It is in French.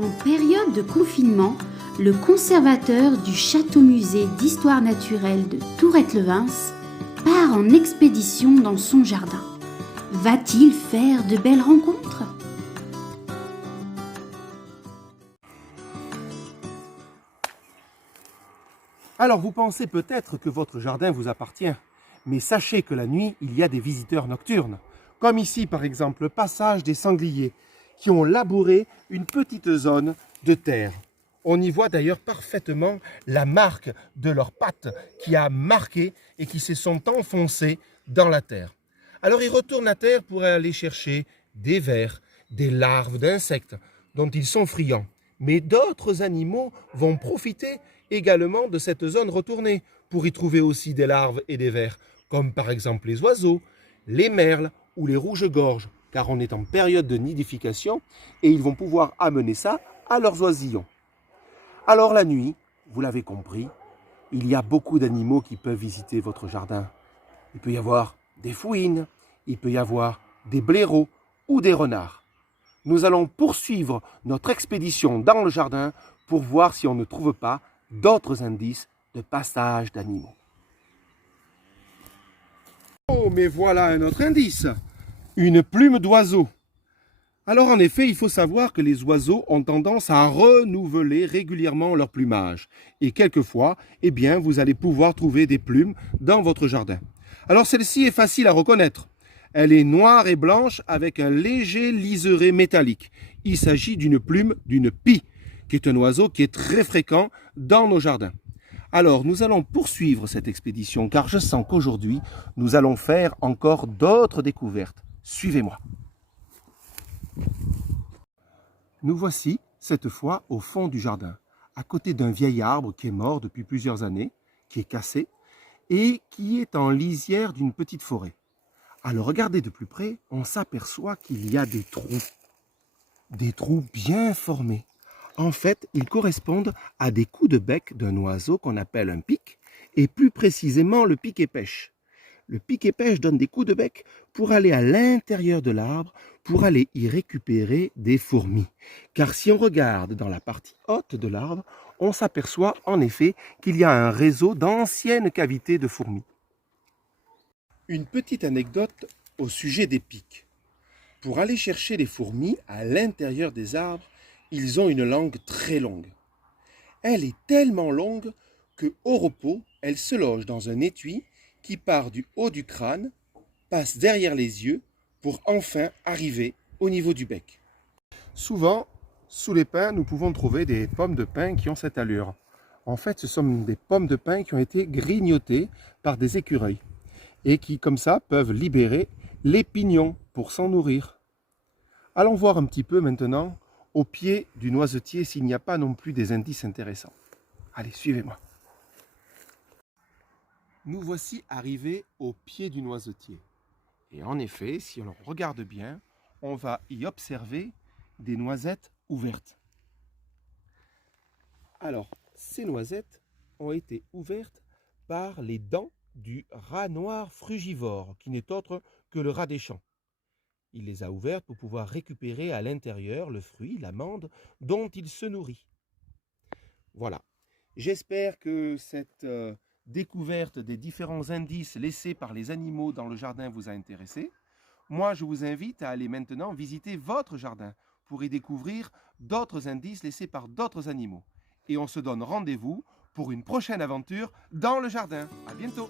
En période de confinement, le conservateur du château-musée d'histoire naturelle de Tourette-Levens part en expédition dans son jardin. Va-t-il faire de belles rencontres ? Alors vous pensez peut-être que votre jardin vous appartient, mais sachez que la nuit, il y a des visiteurs nocturnes, comme ici par exemple le passage des sangliers, qui ont labouré une petite zone de terre. On y voit d'ailleurs parfaitement la marque de leurs pattes qui a marqué et qui se sont enfoncées dans la terre. Alors ils retournent la terre pour aller chercher des vers, des larves d'insectes dont ils sont friands. Mais d'autres animaux vont profiter également de cette zone retournée pour y trouver aussi des larves et des vers, comme par exemple les oiseaux, les merles ou les rouges-gorges, car on est en période de nidification et ils vont pouvoir amener ça à leurs oisillons. Alors la nuit, vous l'avez compris, il y a beaucoup d'animaux qui peuvent visiter votre jardin. Il peut y avoir des fouines, il peut y avoir des blaireaux ou des renards. Nous allons poursuivre notre expédition dans le jardin pour voir si on ne trouve pas d'autres indices de passage d'animaux. Oh, mais voilà un autre indice, une plume d'oiseau. Alors en effet, il faut savoir que les oiseaux ont tendance à renouveler régulièrement leur plumage. Et quelquefois, eh bien, vous allez pouvoir trouver des plumes dans votre jardin. Alors celle-ci est facile à reconnaître. Elle est noire et blanche avec un léger liseré métallique. Il s'agit d'une plume d'une pie, qui est un oiseau qui est très fréquent dans nos jardins. Alors, nous allons poursuivre cette expédition car je sens qu'aujourd'hui, nous allons faire encore d'autres découvertes. Suivez-moi. Nous voici, cette fois, au fond du jardin, à côté d'un vieil arbre qui est mort depuis plusieurs années, qui est cassé, et qui est en lisière d'une petite forêt. À le regarder de plus près, on s'aperçoit qu'il y a des trous bien formés. En fait, ils correspondent à des coups de bec d'un oiseau qu'on appelle un pic, et plus précisément le pic-et-pêche. Le pic-et-pêche donne des coups de bec pour aller à l'intérieur de l'arbre, pour aller y récupérer des fourmis. Car si on regarde dans la partie haute de l'arbre, on s'aperçoit en effet qu'il y a un réseau d'anciennes cavités de fourmis. Une petite anecdote au sujet des pics. Pour aller chercher les fourmis à l'intérieur des arbres, ils ont une langue très longue. Elle est tellement longue qu'au repos, elle se loge dans un étui qui part du haut du crâne, passe derrière les yeux pour enfin arriver au niveau du bec. Souvent, sous les pins, nous pouvons trouver des pommes de pin qui ont cette allure. En fait, ce sont des pommes de pin qui ont été grignotées par des écureuils et qui, comme ça, peuvent libérer les pignons pour s'en nourrir. Allons voir un petit peu maintenant au pied du noisetier s'il n'y a pas non plus des indices intéressants. Allez, suivez-moi. Nous voici arrivés au pied du noisetier. Et en effet, si on regarde bien, on va y observer des noisettes ouvertes. Alors, ces noisettes ont été ouvertes par les dents du rat noir frugivore, qui n'est autre que le rat des champs. Il les a ouvertes pour pouvoir récupérer à l'intérieur le fruit, l'amande, dont il se nourrit. Voilà. J'espère que cette découverte des différents indices laissés par les animaux dans le jardin vous a intéressé. Moi, je vous invite à aller maintenant visiter votre jardin pour y découvrir d'autres indices laissés par d'autres animaux. Et on se donne rendez-vous pour une prochaine aventure dans le jardin. À bientôt!